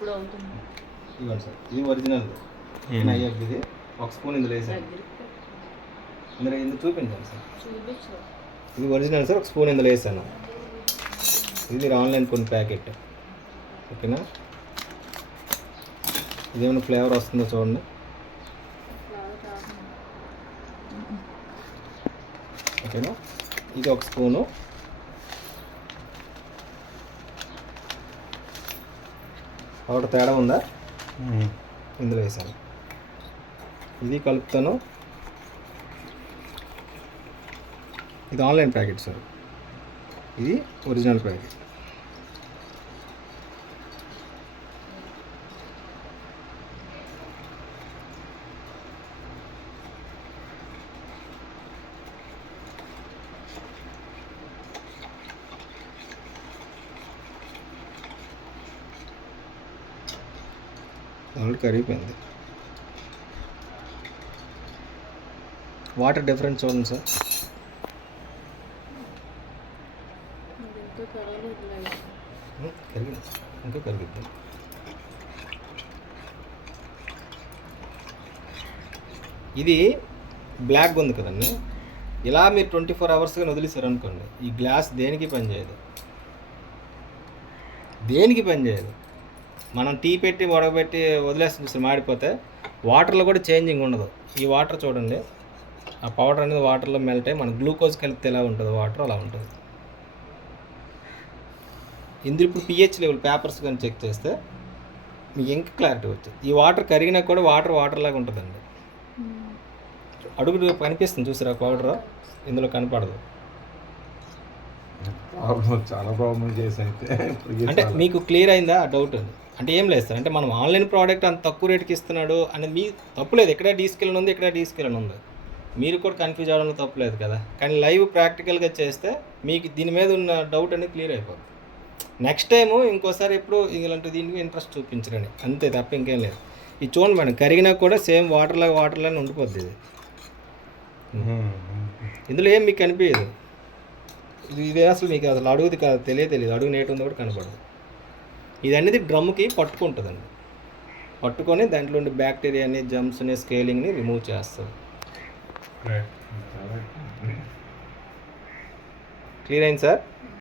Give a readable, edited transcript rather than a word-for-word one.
ఇవ్వండి సార్, ఇది ఒరిజినల్ నయ్యకు. ఇది ఒక స్పూన్ ఇందులో వేసాను. ఇందులో చూపించండి సార్. ఇది ఒరిజినల్ సార్, ఒక స్పూన్ ఇందులో వేసాను. ఇది మీరు ఆన్లైన్ కొన్ని ప్యాకెట్. ఓకేనా, ఇదేమైనా ఫ్లేవర్ వస్తుందో చూడండి. ఓకేనా, ఇది ఒక స్పూను. ఒకటి తేడా ఉందా? ఇందులో వేసాను. ఇది కలుపుతాను. ఇది ఆన్లైన్ ప్యాకెట్ సార్, ఇది ఒరిజినల్ ప్యాకెట్. ఆల్రెడీ కరిగిపోయింది. వాటర్ డిఫరెన్స్ చూడండి సార్. కరిగింది, ఇంకా కరిగిద్ది. ఇది బ్లాక్ ఉంది కదండి, ఇలా మీరు 24 అవర్స్గా వదిలేసారు అనుకోండి, ఈ గ్లాస్ దేనికి పనిచేయదు, దేనికి పనిచేయదు. మనం టీ పెట్టి ఉడకబెట్టి వదిలేస్తుంది చూస్తే మాడిపోతే వాటర్లో కూడా చేంజింగ్ ఉండదు. ఈ వాటర్ చూడండి, ఆ పౌడర్ అనేది వాటర్లో మెల్ట్ అయ్యి మన గ్లూకోజ్ కలిపితే ఎలా ఉంటుంది వాటర్ అలా ఉంటుంది. ఇందులో ఇప్పుడు pH లెవెల్ పేపర్స్ కానీ చెక్ చేస్తే మీకు ఇంకా క్లారిటీ వచ్చింది. ఈ వాటర్ కరిగినా కూడా వాటర్ లాగా ఉంటుందండి. అడుగు కనిపిస్తుంది చూసారా పౌడర్, ఇందులో కనపడదు. చాలా ప్రాబ్లం చేసి అయితే అంటే మీకు క్లియర్ అయిందా ఆ డౌట్? అంటే ఏం లేదు సార్, అంటే మనం ఆన్లైన్ ప్రోడక్ట్ అంత తక్కువ రేటుకి ఇస్తున్నాడు అనేది మీ తప్పులేదు. ఎక్కడ డీస్కెళ్ళి ఉంది, ఎక్కడ డీస్కెళ్ళి ఉంది, మీరు కూడా కన్ఫ్యూజ్ అవ్వడంలో తప్పులేదు కదా. కానీ లైవ్ ప్రాక్టికల్గా చేస్తే మీకు దీని మీద ఉన్న డౌట్ అనేది క్లియర్ అయిపోతుంది. నెక్స్ట్ టైము ఇంకోసారి ఎప్పుడు ఇలాంటి దీనికి ఇంట్రెస్ట్ చూపించరండి, అంతే తప్ప ఇంకేం లేదు. ఇది చూడండి మేడం, కరిగినా కూడా సేమ్ వాటర్లాగా ఉండిపోద్ది. ఇది ఇందులో ఏం మీకు కనిపించదు. ఇదే అసలు మీకు అసలు అడుగుది కాదు, తెలియదు, అడుగు నేటు ఉందో కూడా కనపడదు. ఇది అనేది డ్రమ్కి పట్టుకుంటుందండి, పట్టుకొని దాంట్లో ఉండే బ్యాక్టీరియాని, జమ్స్ని, స్కేలింగ్ని రిమూవ్ చేస్తుంది. క్లియర్ అయింది సార్.